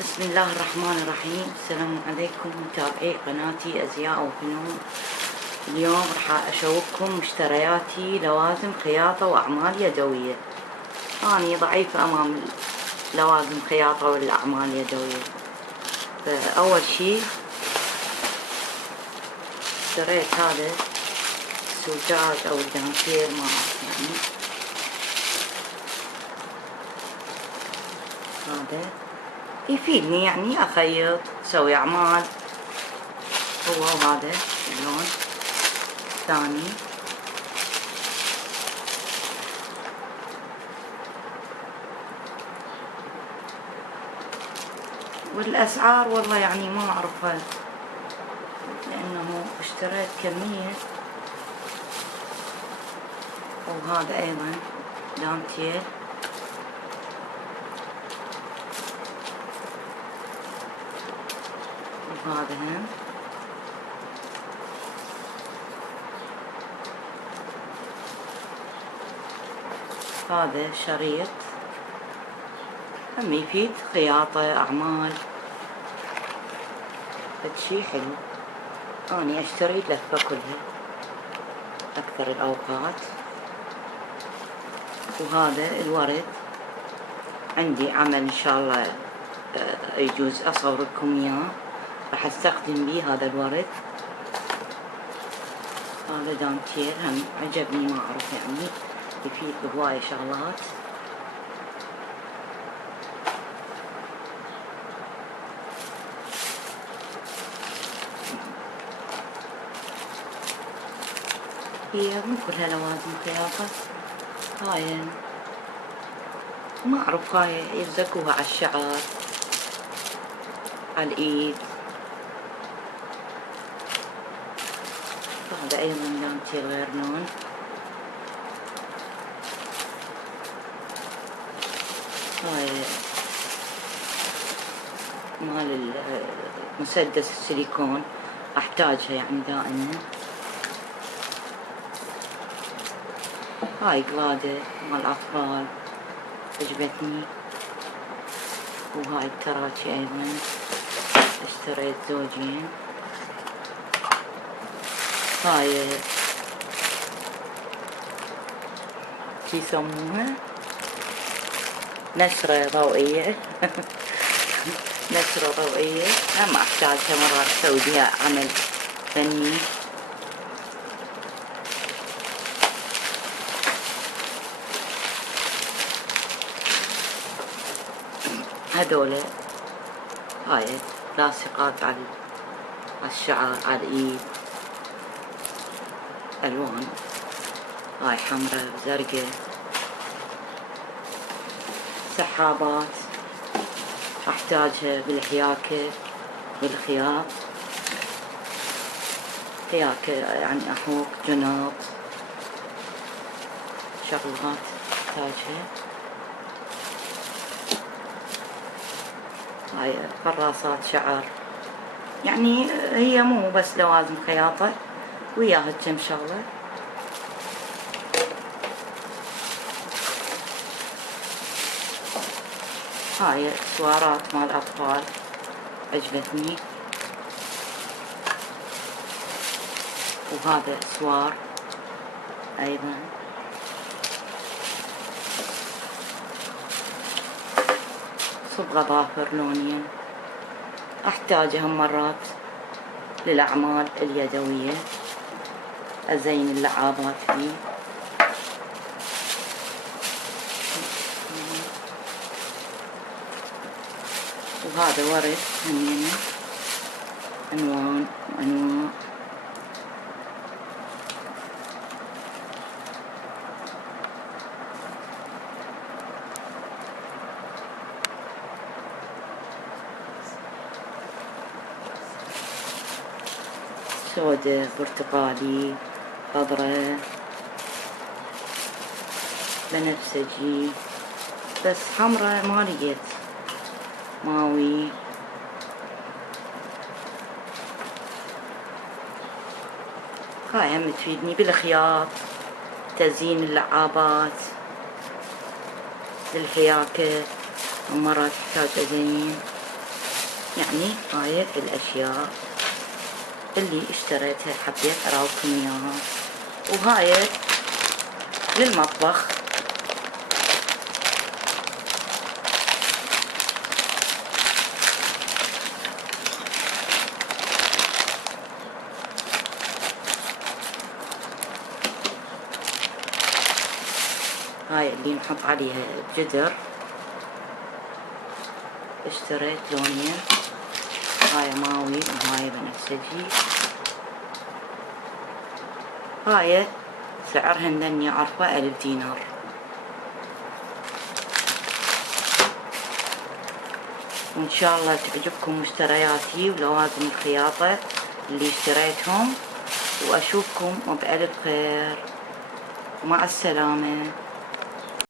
بسم الله الرحمن الرحيم. السلام عليكم متابعي قناتي أزياء وفنون. اليوم راح أشوفكم مشترياتي لوازم خياطة وأعمال يدوية. أنا ضعيفة أمام لوازم خياطة والأعمال اليدوية. فأول شي اشتريت هذا الزجاج أو الدانتيل ما أعرف يعني. هذا يفيدني يعني أخيط أسوي أعمال. هو هذا اللون الثاني. والأسعار والله يعني ما أعرفها لأنه اشتريت كمية. وهذا أيضا دانتيل. وهذا هم هذا شريط هم يفيد خياطة أعمال. فشي حلو. أنا أشتري لفة كلها أكثر الأوقات. وهذا الورد عندي عمل إن شاء الله يجوز أصور لكم إياه. راح أستخدم بيه هذا الورد. هذا دانتيل هم عجبني ما أعرف يعني يفيد بهواية شغلات. هي مو كلها لوازم خياطة. هاي ما أعرف هاي يلزقوها على الشعر على الإيد. هذا أيضا دانتيل غير لون. هاي مال مسدس السيليكون أحتاجها يعني دائما. هاي قلادة مال أطفال عجبتني. وهاي التراتي أيضا اشتريت زوجين. هاي شي يسموها نشرة ضوئية. نشرة ضوئية هم أحتاجها مرات أسوي بها عمل فني. هذول هاي لاصقات على الشعر على الإيد ألوان. هاي حمراء زرقاء. سحابات أحتاجها بالحياكة بالخياط. حياكة يعني أحوك جناط شغلات أحتاجها. هاي قراصات شعر يعني هي مو بس لوازم خياطة وياها كم شغلة. هاي سوارات مال أطفال عجبتني. وهذا سوار أيضا. صبغة ظافر لونية أحتاجها مرات للأعمال اليدوية أزين اللعابات فيه. وهذا ورد همينة ألوان وأنواع. سوداء برتقالي خضراء بنفسجي بس حمراء ما لقيت. ماوي. هاي هم تفيدني بالخياط تزيين اللعابات للحياكة ومرات تحتاج أزين. يعني هاي الأشياء اللي اشتريتها حبيت أراوكم إياها. وهاي للمطبخ، هاي اللي نحط عليها بجدر، اشتريت لونين، هاي ماوي وهاي بنفسجي. هاي سعرهن لاني عارفة 1000 دينار. وان شاء الله تعجبكم مشترياتي ولوازم الخياطة اللي اشتريتهم، واشوفكم بألف خير، ومع السلامة.